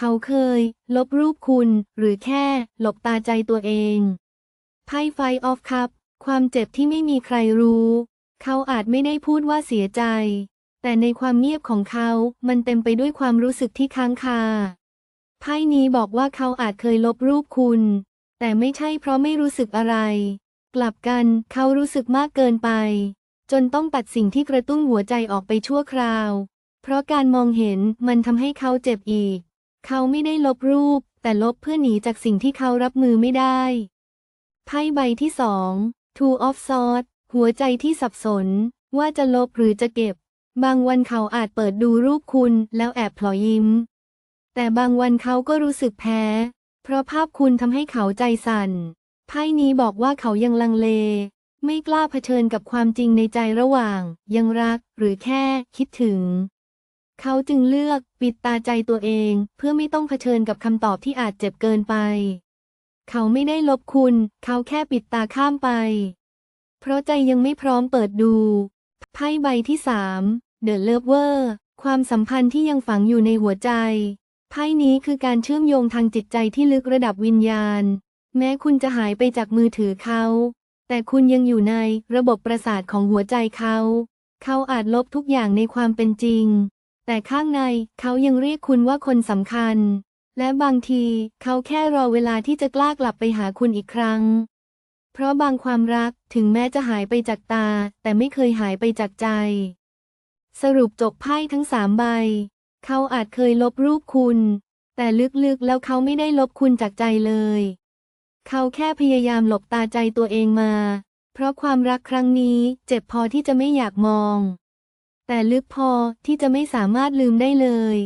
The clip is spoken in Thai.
เขาเคย ลบรูปคุณ หรือแค่ หลบตาใจตัวเองไพ่ไฟออฟคัพความเจ็บที่ไม่มีใครรู้ เขาอาจไม่ได้พูดว่าเสียใจ แต่ในความเงียบของเขา มันเต็มไปด้วยความรู้สึกที่ค้างคาไพ่นี้บอกว่าเขาอาจเคยลบรูปคุณ แต่ไม่ใช่เพราะไม่รู้สึกอะไร กลับกันเขารู้สึกมากเกินไป จนต้องตัดสิ่งที่กระตุ้นหัวใจออกไปชั่วคราว เพราะการมองเห็นมันทำให้เขาเจ็บอีก เขาไม่ได้ลบรูป แต่ลบเพื่อหนีจากสิ่งที่เขารับมือไม่ได้ ไพ่ใบที่สอง Two of Swords หัวใจที่สับสน ว่าจะลบหรือจะเก็บ บางวันเขาอาจเปิดดูรูปคุณแล้วแอบพลอยยิ้ม แต่บางวันเขาก็รู้สึกแพ้ เพราะภาพคุณทำให้เขาใจสั่น ไพ่นี้บอกว่าเขายังลังเล ไม่กล้าเผชิญกับความจริงในใจระหว่าง ยังรักหรือแค่คิดถึง เขาจึงเลือกปิดตาใจตัวเอง เพื่อไม่ต้องเผชิญกับคำตอบที่อาจเจ็บเกินไป เขาไม่ได้ลบคุณ เขาแค่ปิดตาข้ามไป เพราะใจยังไม่พร้อมเปิดดู ไพ่ใบที่สาม The Lover ความสัมพันธ์ที่ยังฝังอยู่ในหัวใจ ไพ่นี้คือการเชื่อมโยงทางจิตใจที่ลึกระดับวิญญาณ แม้คุณจะหายไปจากมือถือเขา แต่คุณยังอยู่ในระบบประสาทของหัวใจเขา เขาอาจลบทุกอย่างในความเป็นจริง แต่ข้างในเขายังเรียกคุณว่าคนสำคัญ และบางทีเขาแค่รอเวลาที่จะกล้ากลับไปหาคุณอีกครั้ง เพราะบางความรักถึงแม้จะหายไปจากตา แต่ไม่เคยหายไปจากใจ สรุปจบไพ่ทั้งสามใบ เขาอาจเคยลบรูปคุณ แต่ลึกๆแล้วเขาไม่ได้ลบคุณจากใจเลย เขาแค่พยายามหลบตาใจตัวเองมา เพราะความรักครั้งนี้เจ็บพอที่จะไม่อยากมอง แต่ลึกพอที่จะไม่สามารถลืมได้เลย